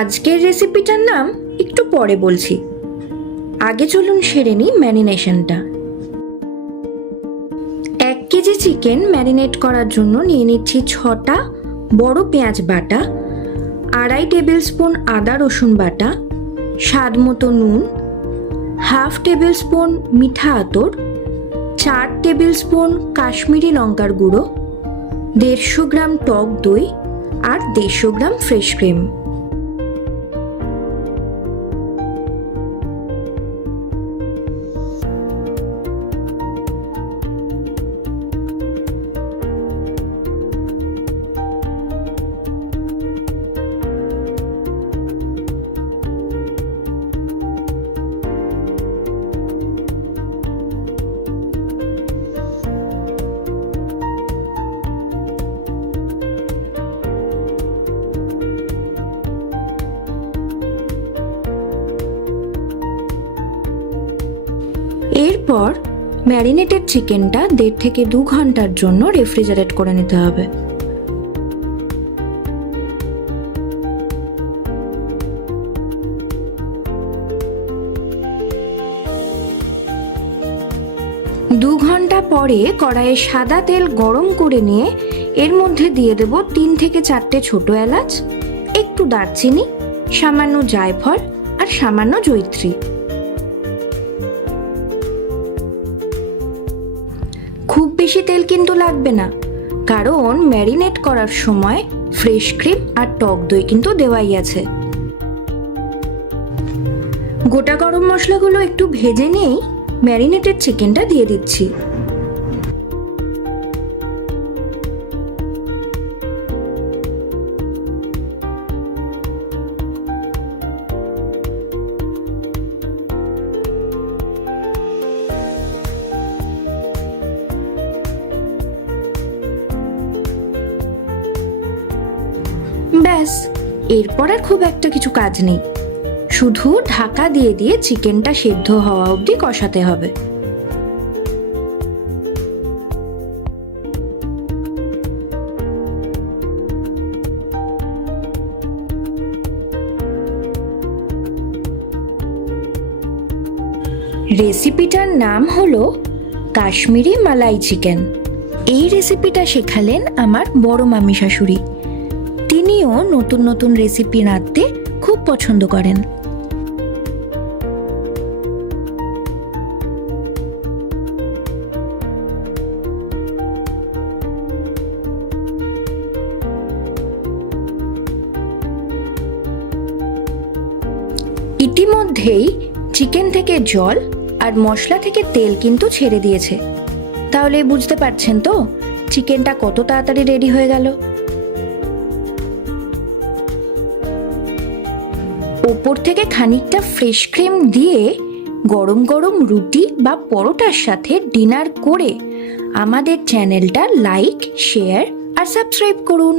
আজকের রেসিপিটার নাম একটু পরে বলছি, আগে চলুন সেরে নিই ম্যারিনেশনটা। 1 কেজি চিকেন ম্যারিনেট করার জন্য নিয়ে নিচ্ছি 6টা বড় পেঁয়াজ বাটা, 2.5 টেবিল স্পুন আদা রসুন বাটা, স্বাদ মতো নুন, 1/2 টেবিল স্পুন মিঠা আতর, 4 টেবিল স্পুন কাশ্মীরি লঙ্কার গুঁড়ো, 150 গ্রাম টক দই আর 150 গ্রাম ফ্রেশ ক্রিম। এরপর ম্যারিনেটেড চিকেনটা 1.5 থেকে 2 ঘন্টার জন্য রেফ্রিজারেট করে নিতে হবে। দু ঘন্টা পরে কড়াইয়ে সাদা তেল গরম করে নিয়ে এর মধ্যে দিয়ে দেব 3 থেকে 4টে ছোট এলাচ, একটু দারচিনি, সামান্য জায়ফল আর সামান্য জয়িত্রী। খুব বেশি তেল কিন্তু লাগবে না, কারণ ম্যারিনেট করার সময় ফ্রেশ ক্রিম আর টক দই কিন্তু দেওয়াই আছে। গোটা গরম মশলাগুলো একটু ভেজে নিয়েই ম্যারিনেটেড চিকেনটা দিয়ে দিচ্ছি। ব্যাস, এরপর আর খুব একটা কিছু কাজ নেই, শুধু ঢাকা দিয়ে দিয়ে চিকেনটা সেদ্ধ হওয়া অবধি কষাতে হবে। রেসিপিটার নাম হলো কাশ্মীরি মালাই চিকেন। এই রেসিপিটা শেখালেন আমার বড় মামি শাশুড়ি। তিনিও নতুন নতুন রেসিপি রাঁধতে খুব পছন্দ করেন। ইতিমধ্যেই চিকেন থেকে জল আর মশলা থেকে তেল কিন্তু ছেড়ে দিয়েছে, তাহলে বুঝতে পারছেন তো চিকেনটা কত তাড়াতাড়ি রেডি হয়ে গেল। ওপর থেকে খানিকটা ফ্রেশ ক্রিম দিয়ে গরম গরম রুটি বা পরোটার সাথে ডিনার করে আমাদের চ্যানেলটা লাইক, শেয়ার আর সাবস্ক্রাইব করুন।